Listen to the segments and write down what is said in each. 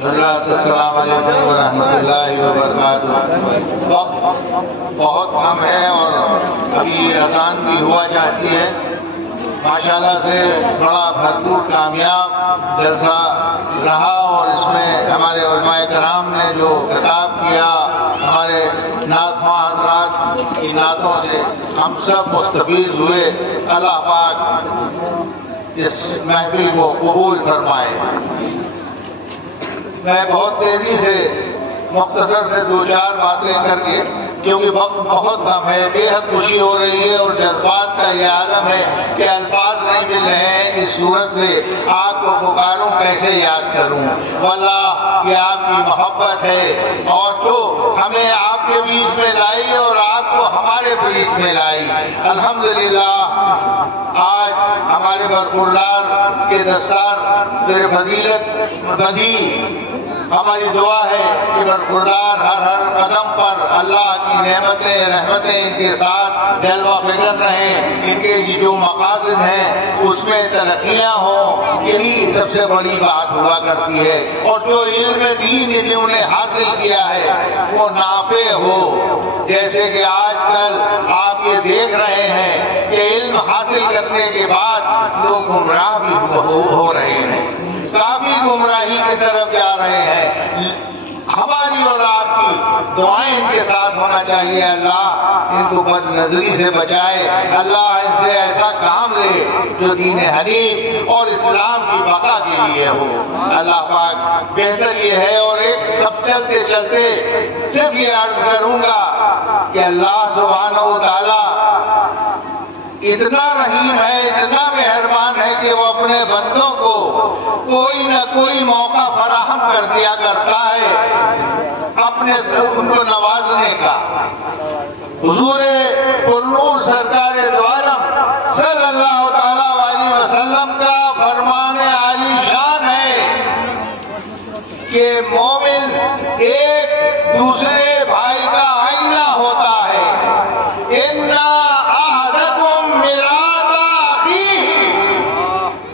السلام علیکم ورحمۃ اللہ وبرکاتہ۔ وقت بہت کم ہے اور ابھی اذان بھی ہوا جاتی ہے۔ ماشاءاللہ سے بڑا بھرپور کامیاب جلسہ رہا اور اس میں ہمارے علماء کرام نے جو خطاب کیا، ہمارے نعت خواں حضرات کی نعتوں سے ہم سب مستفیض ہوئے۔ اللہ پاک اس محفل کو قبول فرمائے۔ میں بہت تیزی سے مختصر سے دو چار باتیں کر کے، کیونکہ وقت بہت کم ہے، بے حد خوشی ہو رہی ہے اور جذبات کا یہ عالم ہے کہ الفاظ نہیں مل رہے ہیں۔ اس صورت سے آپ کو پکاروں کیسے یاد کروں؟ واللہ یہ آپ کی محبت ہے اور جو ہمیں آپ کے بیچ میں لائی اور آپ کو ہمارے بیچ میں لائی۔ الحمدللہ آج ہمارے برخوردار کے دستار در فضیلت بدھی، ہماری دعا ہے کہ برخوردار ہر قدم پر اللہ کی نعمتیں رحمتیں ان کے ساتھ جلوہ فکر رہیں، ان کے جو مقاصد ہیں اس میں ترقیاں ہوں، یہی سب سے بڑی بات ہوا کرتی ہے۔ اور جو علم دین انہوں نے حاصل کیا ہے وہ نافع ہو، جیسے کہ آج کل آپ یہ دیکھ رہے ہیں کہ علم حاصل کرنے کے بعد لوگ گمراہ بھی ہو رہے ہیں، کافی گمراہی کی طرف جا رہے ہیں۔ ہماری اور آپ کی دعائیں ان کے ساتھ ہونا چاہیے۔ اللہ ان کو بد نظری سے بچائے، اللہ ان سے ایسا کام لے جو دین حنیف اور اسلام کی بقا کے لیے ہو۔ اللہ پاک بہتر یہ ہے۔ اور ایک سب چلتے چلتے صرف یہ عرض کروں گا کہ اللہ سبحانہ و تعالی اتنا رحیم ہے، اتنا مہربان ہے کہ وہ اپنے بندوں کو کوئی نہ کوئی موقع فراہم کر دیا کرتا ہے اپنے سے ان کو نوازنے کا۔ حضور پرنور سرکار دو عالم صلی اللہ تعالی علیہ وسلم کا فرمان عالی شان ہے کہ مومن ایک دوسرے بھائی کا آئینہ ہوتا ہے۔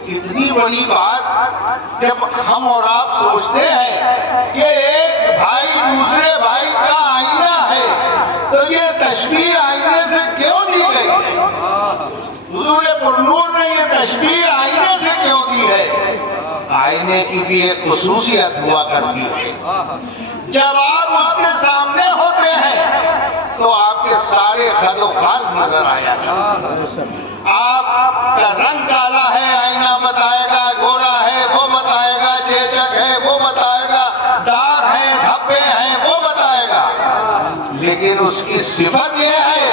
اتنی بڑی بات جب ہم اور آپ سوچتے ہیں کہ ایک بھائی دوسرے بھائی کا آئینہ ہے تو یہ تشبیہ آئینے سے کیوں دی گئی؟ حضور پرنور نے یہ تشبیہ آئینے سے کیوں دی ہے؟ آئینے کی بھی ایک خصوصیت ہوا کرتی ہے، جب آپ اس کے سامنے ہوتے ہیں تو آپ کے سارے خد و خال نظر آیا کرتے ہیں۔ آپ کا رنگ کالا ہے، آئینہ بتائے گا، گورا ہے وہ بتائے گا، چیچک ہے وہ بتائے گا، داغ ہے دھبے ہیں وہ بتائے گا، لیکن اس کی صفت یہ ہے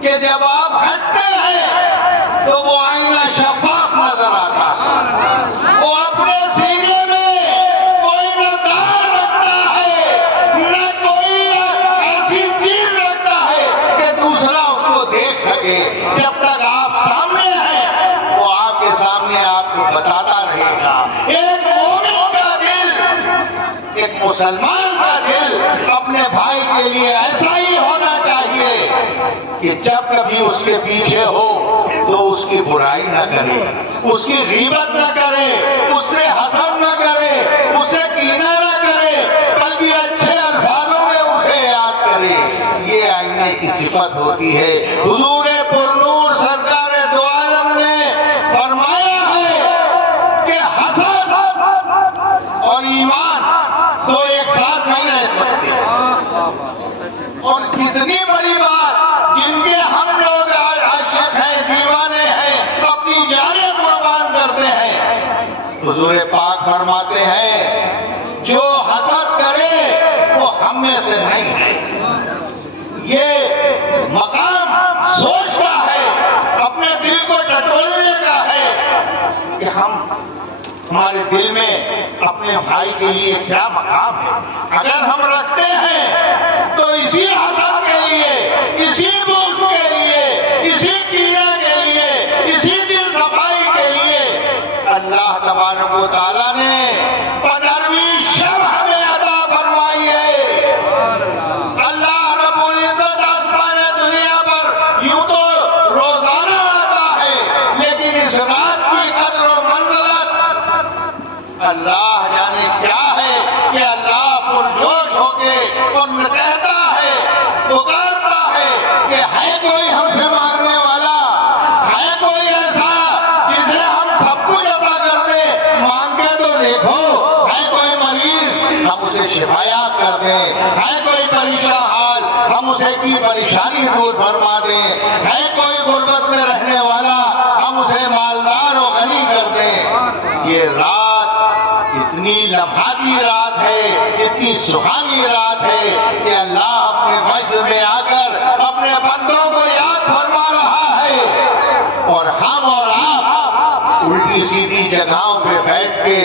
کہ جب آپ ہٹتے ہیں تو وہ آئینہ شفاف نظر آتا ہے۔ وہ اپنے سینے میں کوئی نہ داغ رکھتا ہے، نہ کوئی ایسی چیز رکھتا ہے کہ دوسرا اس کو دیکھ سکے۔ جب تک آپ سامنے ہیں وہ آپ کے سامنے آپ کو بتاتا رہے گا۔ ایک مومن کا دل، ایک مسلمان کا دل اپنے بھائی کے لیے ایسا ہی ہونا چاہیے کہ جب کبھی اس کے پیچھے ہو تو اس کی برائی نہ کرے، اس کی غیبت نہ کرے، اس سے حسد نہ کرے، اسے کینہ نہ کرے، بلکہ اچھے الفاظوں میں اسے یاد کرے۔ یہ آئینے کی صفت ہوتی ہے۔ حضور پرنور سرکار دو عالم نے فرمایا ہے کہ حسد اور ایمان دو ایک ساتھ نہیں رہ سکتے۔ اور کتنی بڑی بات، جن کے ہم لوگ عاشق ہیں، دیوانے ہیں، اپنی جانیں قربان کرتے ہیں، حضور پاک فرماتے ہیں جو حسد کرے وہ ہم میں سے نہیں ہے۔ یہ مقام سوچ کا ہے، اپنے دل کو ٹٹولنے کا ہے کہ ہمارے دل میں اپنے بھائی کے لیے کیا مقام ہے۔ اگر ہم رکھتے ہیں تو اسی حسد کے لیے، اسی بغض کے لیے، اسی کینہ کے لیے، اسی دل صفائی کے لیے اللہ تبارک و تعالیٰ نے 15ویں شب ہمیں عطا فرمائی ہے۔ اللہ رب العزت آسمان دنیا پر یوں تو روزانہ آتا ہے، لیکن اس رات کی قدر و منزلت اللہ جانے کیا شفایاب کر دیں، ہے کوئی پریشان حال ہم اسے کی پریشانی دور فرما دیں، ہے کوئی غربت میں رہنے والا ہم اسے مالدار و غنی کر دیں۔ یہ رات اتنی لمحاتی رات ہے، اتنی سہانی رات ہے کہ اللہ اپنے مجد میں آ کر اپنے بندوں کو یاد فرما رہا ہے، اور ہم اور آپ الٹی سیدھی جگہوں پہ بیٹھ کے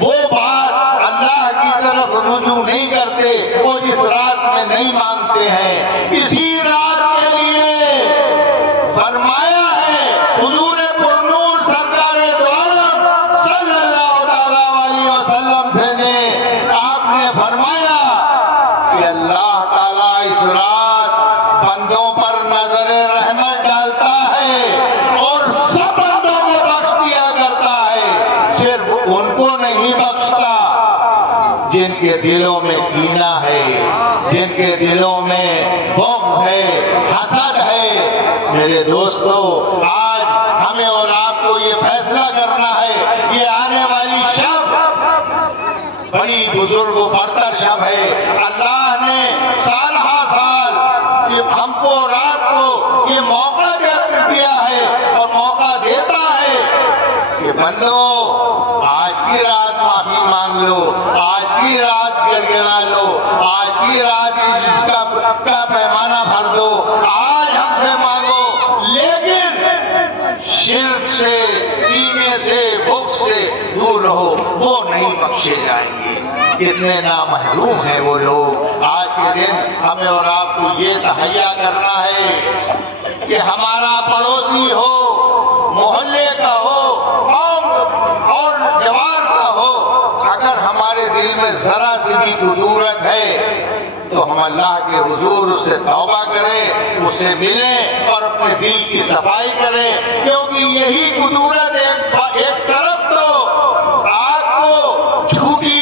وہ بات اللہ کی طرف رجوع نہیں کرتے اور جس رات میں نہیں مانگتے ہیں۔ اسی رات کے لیے فرمایا ہے حضور پرنور سرکار دو عالم صلی اللہ تعالی علیہ وسلم سے نے آپ نے فرمایا کہ اللہ تعالیٰ اس رات بندوں پر نظر رحمت ڈالتا ہے اور سب بندوں کو بخش دیا کرتا ہے، صرف ان کو نہیں بخشتا جن کے دلوں میں کینہ ہے، جن کے دلوں میں بغض ہے، حسد ہے۔ میرے دوستو، آج ہمیں اور آپ کو یہ فیصلہ کرنا ہے، یہ آنے والی شب بڑی بزرگ و برتر شب ہے۔ اللہ نے سال ہا سال ہم کو اور آپ کو یہ موقع دیا ہے اور موقع دیتا ہے کہ بندو آج کی رات معافی مانگ لو، آج کی رات گڑگڑا لو، آج کی رات جس کا پیمانہ بھر دو، آج ہم سے مانگو، لیکن شرک سے، کینے سے، بغض سے دور رہو، وہ نہیں بخشے جائیں گے۔ کتنے نامحروم ہیں وہ لوگ۔ آج کے دن ہمیں اور آپ کو یہ تہیا کرنا ہے کہ ہمارا پڑوسی ہو، محلے کا ہو اور جوار کا ہو، اگر ہمارے دل میں ذرا سی بھی کدورت ہے تو ہم اللہ کے حضور اس سے توبہ کریں، اس سے ملیں اور اپنے دل کی صفائی کریں، کیونکہ یہی کدورت ایک طرف تو آپ کو جھوٹی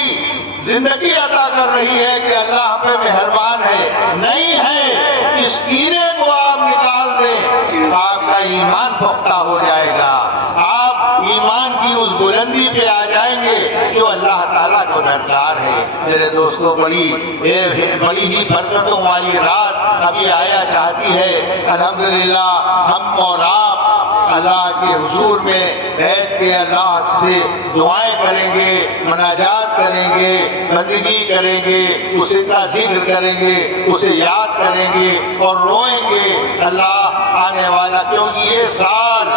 زندگی عطا کر رہی ہے کہ اللہ ہم پہ مہربان ہے، نہیں ہے اس کینے کو آپ نکال دیں، آپ کا ایمان پختہ ہو جائے گا، آپ ایمان کی اس بلندی پہ آ جائیں گے جو اللہ تعالیٰ کو درکار ہے۔ میرے دوستو، بڑی ہی برکتوں والی رات ابھی آیا چاہتی ہے۔ الحمدللہ ہم اور آپ اللہ کے حضور میں بیٹھ کے اللہ سے دعائیں کریں گے، مناجات کریں گے، بندگی کریں گے، اسے کا ذکر کریں گے، اسے یاد کریں گے اور روئیں گے اللہ آنے والا، کیونکہ یہ سال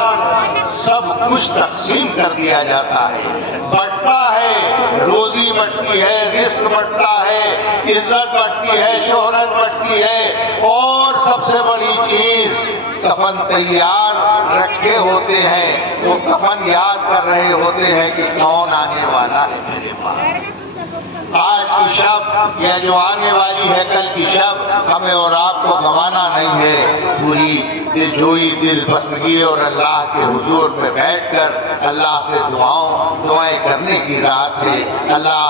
سب کچھ تقسیم کر دیا جاتا ہے، بٹتا ہے، روزی بٹتی ہے، رزق بٹتا ہے، عزت بٹتی ہے، شہرت بٹتی ہے، اور سب سے بڑی چیز کفن تیار رکھے ہوتے ہیں، وہ کفن یاد کر رہے ہوتے ہیں کہ کون آنے والا ہے میرے پاس۔ آج کی شب یا جو آنے والی ہے کل کی شب ہمیں اور آپ کو گنوانا نہیں ہے، پوری دل جوئی، دل بستگی اور اللہ کے حضور میں بیٹھ کر اللہ سے دعائیں کرنے کی رات ہے۔ اللہ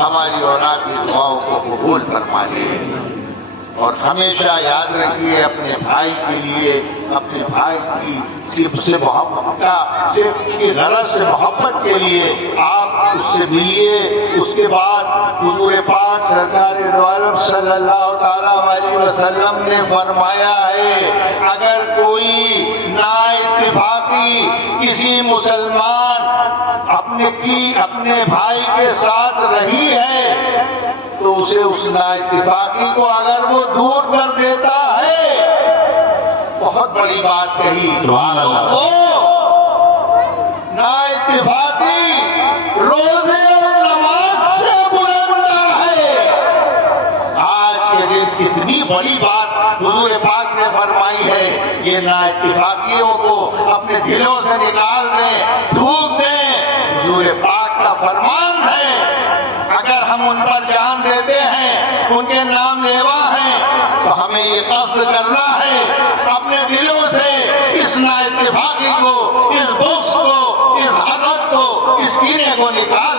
ہماری اور آپ کی دعاؤں کو قبول فرما لے، اور ہمیشہ یاد رکھیے اپنے بھائی کے لیے، اپنے بھائی کی صرف سے محبت کا، صرف اس کی غرض سے محبت کے لیے آپ اس سے ملیے۔ اس کے بعد حضور پاک سرکار دو عالم صلی اللہ تعالیٰ علیہ وسلم نے فرمایا ہے اگر کوئی نا اتفاقی کسی مسلمان اپنے بھائی کے ساتھ رہی ہے تو اسے اس نا اتفاقی کو اگر وہ دور کر دیتا ہے، بہت بڑی بات کہی، وہ نا اتفاقی روزے اور نماز سے بلندہ ہے۔ آج کے دن کتنی بڑی بات حضور پاک نے فرمائی ہے، یہ نا اتفاقیوں کو اپنے دلوں سے نکال دیں، دھوپ دیں، حضور پاک کا فرمان ہے۔ اگر ہم ان پر جان دیتے ہیں، ان کے نام لیوا ہیں، تو ہمیں یہ قصد کرنا ہے اپنے دلوں سے اس نا اتفاقی کو، اس بغض کو، اس حسد کو، اس کینے کو نکال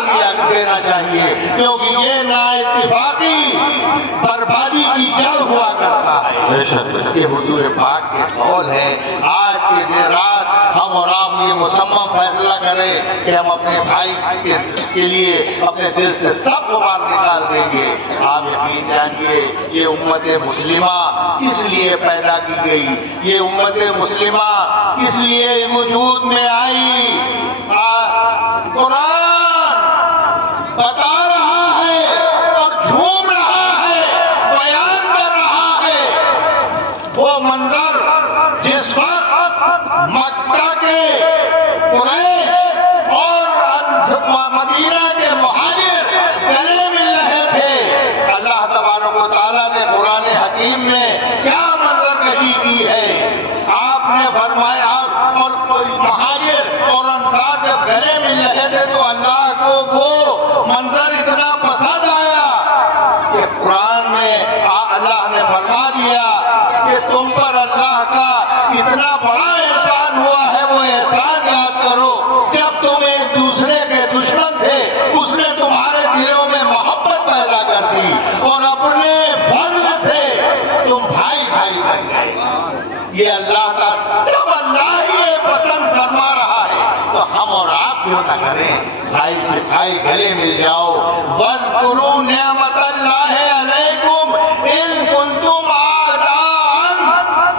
دینا چاہیے، کیونکہ یہ نا اتفاقی بربادی کی جڑ ہوا کرتا ہے۔ یہ حضور پاک کے قول ہے۔ آج کے دن رات ہم ہم اور آپ یہ مسمم فیصلہ کریں کہ ہم اپنے بھائی کے لیے اپنے دل سے سب کو باہر نکال دیں گے۔ آپ یقین جانیے یہ امت مسلمہ کس لیے پیدا کی گئی، یہ امت مسلمہ کس لیے وجود میں آئی۔ قرآن بتا رہا ہے اور جھوم رہا ہے، بیان کر رہا ہے وہ منظر جس وقت مکہ کے قریش اور مدینہ کے مہاجر گلے مل رہے تھے۔ اللہ تبارک و تعالیٰ نے قرآن حکیم میں کیا منظر کشی کی ہے۔ آپ نے فرمایا اور مہاجر اور انصار جب گلے مل رہے تھے تو اللہ کو وہ منظر اتنا پسند آیا کہ قرآن میں اللہ نے فرما دیا کہ تم پر اللہ کا اتنا بڑا احسان ہوا ہے، وہ احسان یاد کرو جب تم ایک دوسرے کے دشمن تھے، اس نے تمہارے دلوں میں محبت پیدا کر دی اور اپنے فضل سے تم بھائی بھائی بن گئے۔ یہ اللہ کا جب اللہ یہ پسند فرما رہا ہے تو ہم اور آپ کیوں نہ کریں، بھائی سے بھائی گلے مل جاؤ۔ وَاذْكُرُوا نِعْمَتَ اللَّهِ عَلَيْكُمْ إِن كُنتُمْ أَعْدَاءً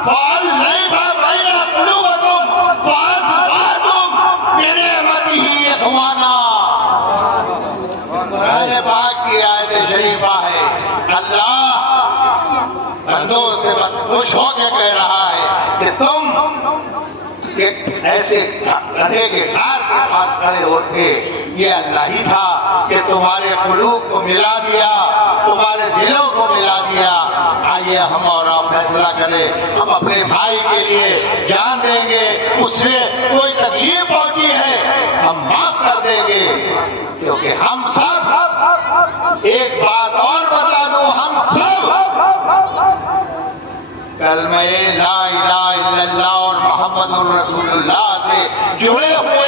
فَأَلَّفَ بَيْنَ قُلُوبِكُمْ فَأَصْبَحْتُمْ بِنِعْمَتِهِ إِخْوَانًا۔ قرآن پاک کی آیت شریفہ ہے، اللہ بندوں سے خوش ہو کے کہہ رہا ہے کہ تم ایک ایسے گدھے کے کار کے پاس کھڑے ہوتے، یہ اللہ ہی تھا کہ تمہارے قلوب کو ملا دیا، تمہارے دلوں کو ملا دیا۔ آئیے ہم اور آپ فیصلہ کریں، ہم اپنے بھائی کے لیے جان دیں گے، اس سے کوئی تکلیف پہنچی ہے ہم معاف کر دیں گے، کیونکہ ہم سب ایک بات اور بتا دوں، ہم سب کلمہ لا الہ الا اللہ اور محمد الرسول اللہ سے جڑے ہوئے